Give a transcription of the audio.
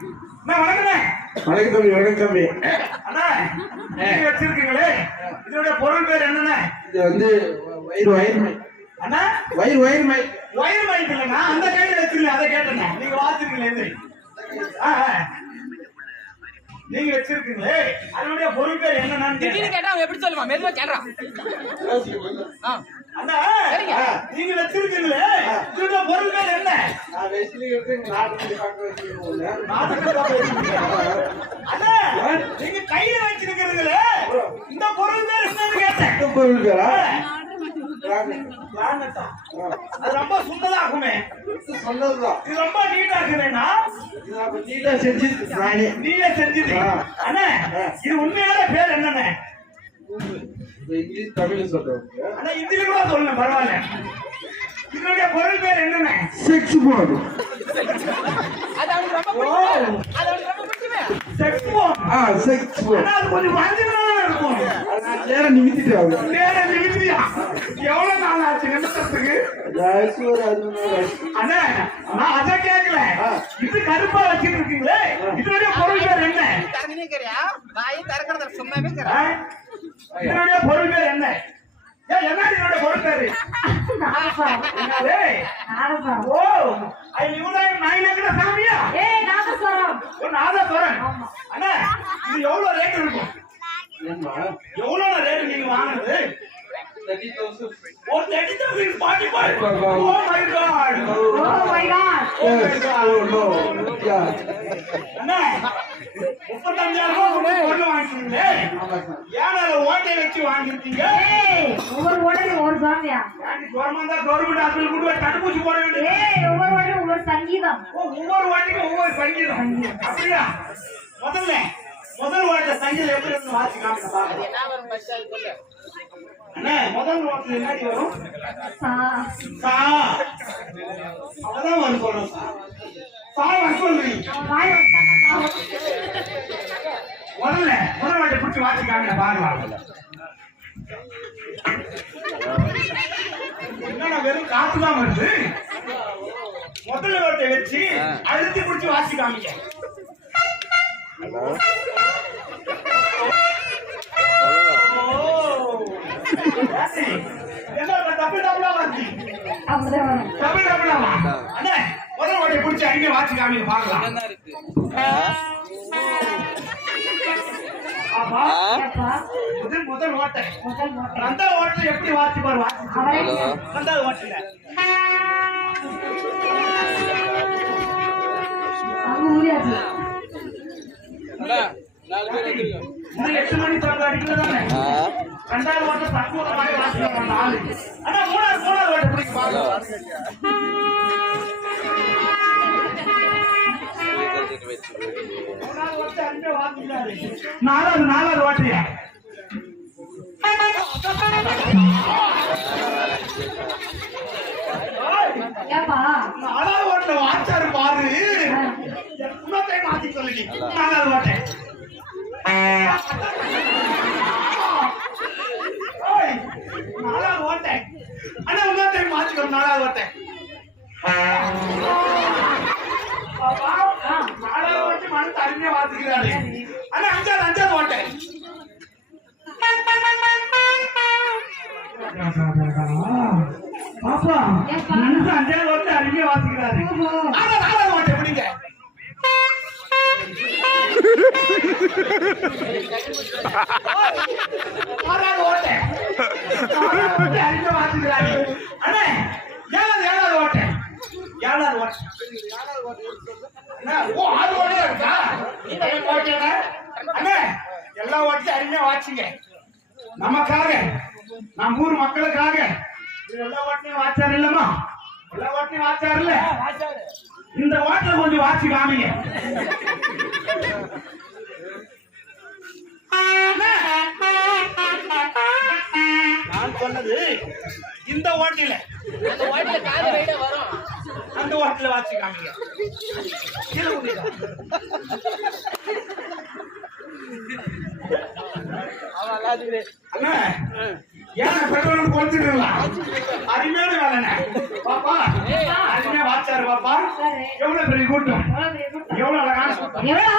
வணக்கம் தம்பி, வணக்கம் தம்பி. அண்ணா நீங்க வச்சிருக்கீங்களே இதோட பொருள் பேர் என்னண்ணே? இது வந்து வயிறு மை. அண்ணா வயிறு மை. வயிறு மைக்கு இல்லைண்ணா, அந்த கையில வச்சிருக்கீங்க, அதை கேட்டேண்ணே. நீங்க வாத்துருக்கீங்களே நீங்க வச்சிருக்கீங்களே அதனுடைய பொருள் பேர் என்னன்னு கேட்டா அவன் எப்படி சொல்லுவான்? மெதுவா கேட்றான். அண்ணா நீங்க வச்சிருக்கீங்களே இதோட பொருள் பேர் என்ன? நான் வெஸ்லிங்கிறது நாட்டுக்கு பக்கம் வச்சிருக்கேன். அண்ணா நீங்க கையில வச்சிருக்கீங்களே இந்த பொருள் பேர் என்னன்னு கேட்டேன். இந்த பொருள் பேரா? அது ரொம்ப சுந்தராகுமே. சொன்னதுதான். இது ரொம்ப நீட்டா இருக்குமேண்ணா. இது அப்ப நீட்டா செஞ்சது நானே. நீயே செஞ்சது. அண்ணா இது உண்மையான பேர் என்னண்ணே? இங்கிலீஷ் தமிழ் சொல்றேன். அண்ணா இந்தியில கூட சொல்லுங்க பரவாயில்ல. இதனுடைய பொருள் பேர் என்னண்ணே? Sex board. அது அவனுக்கு ரொம்ப பிடிக்கும். அது அவனுக்கு ரொம்ப பிடிக்குமே. Sex board. Sex board. அண்ணா அது கொஞ்சம் மஞ்சளா இருக்கும். நான் நேர நிமித்திட்டேன். நேர நிமித்தியா? எவ்வளவு நாள் ஆச்சு நிமித்தத்துக்கு? அண்ணா நான் அதை கேட்கல. இது கருப்பா வச்சிட்டு இருக்கீங்களே இதனுடைய பொருள் பேர் என்ன? இதனுடைய பொருள் பேர் என்ன? என்ன இதனுடைய பொருள் பேரு? ஓ இவன் நாயினக்கிற சாமியா? நாதஸ்வரம். அண்ணா இது எவ்வளவு ரேட் இருக்கும்? எவ்வளவு ரேட் நீங்க வாங்குறது? 30,000. Oh, 30,000 Spotify. Oh my God. Oh my God. Oh my God. Oh no. Yeah. அண்ணா 35,000 பொருள் வாங்கிட்டீங்களே. ஏன் அதை ஓட்டை வச்சு வாங்கிருக்கீங்க? ஒவ்வொரு ஓட்டையும் ஒரு சாமியா? கவர்மெண்ட் ஹாஸ்பிட்டல் கூட தடுப்பூசி போட வேண்டியது. ஒவ்வொரு ஓட்டையும் ஒவ்வொரு சங்கீதம். ஒவ்வொரு ஓட்டைக்கும் ஒவ்வொரு சங்கீதம். அப்படியா? முதல் ஓட்ட சங்கீதம் எப்படி இருந்து வாசி காமிக்க பாருங்க. என்ன வரும் ஃபர்ஸ்ட் அது சொல்லு. அண்ணா முதல் ஓட்டல என்னடி வரும்? சா. சா. அதான் வந்து சொல்றேன் சா. சா சொல்றீங்க. முதல் ஓட்ட பிடிச்சி வாசி காமிக்க பாருங்க. என்னடா வெறும் காத்து தான் வருது. முதல் ஓட்டை வச்சு அழுத்தி பிடிச்சி வாசி காமிக்க. முதல் ஓட்டை ரெண்டாவது ஓட்டை எப்படி வாசி பாரு. ரெண்டாவது ஓட்டல 8 மணி தொடர்ந்து அடிக்கிறதானே ரெண்டாவது ஓட்டை தற்போது மாதிரி வாசிக்கலாம். நாலு ஆனா மூணாவது ஓட்டை பிடிக்க பாருங்க. நாலாவது ஓட்டையா? நாலாவது ஓட்டை வாச்சாரு பாரு. மாத்தி சொல்லி நாலாவது ஓட்டை நாலாவது ஓட்டை. ஆனா இன்னொரு மாத்திக்கணும். நாலாவது ஓட்டை நாலாவது ஓட்டை மனு தனிமையா வாசிக்கிறாரு. ஆனா அஞ்சாவது ஓட்டை பாப்பா மனசு அஞ்சாவது ஓட்டை அருமையா வாசிக்கிறாரு. ஆனா நாலாவது ஓட்டை எப்படிங்க? ஆறாவது ஓட்டை அருமையா வாசிக்கிறாரு. அண்ணே ஏழாவது ஓட்டை எல்லா ஓட்டையும் அருமையா வாசிங்க. நமக்காக நம்ம ஊர் மக்களுக்காக எல்லா ஓட்டையும் வாச்சாரு இல்லமா? எல்லா ஓட்டையும் வாச்சாரு இல்ல? இந்த ஓட்டை கொஞ்சம் வாசி காமிங்க. நான் சொன்னது இந்த ஓட்டில அந்த ஓட்டில வாசி காமிங்க. அண்ணா ஏன் பெட்ரோல் கொடுத்துருங்களா? அருமையான வேலைண்ணே. பாப்பா அருமையா வாச்சாரு. பாப்பா எவ்வளவு பெரிய கூட்டம், எவ்வளவு அழகான எவ்வளவு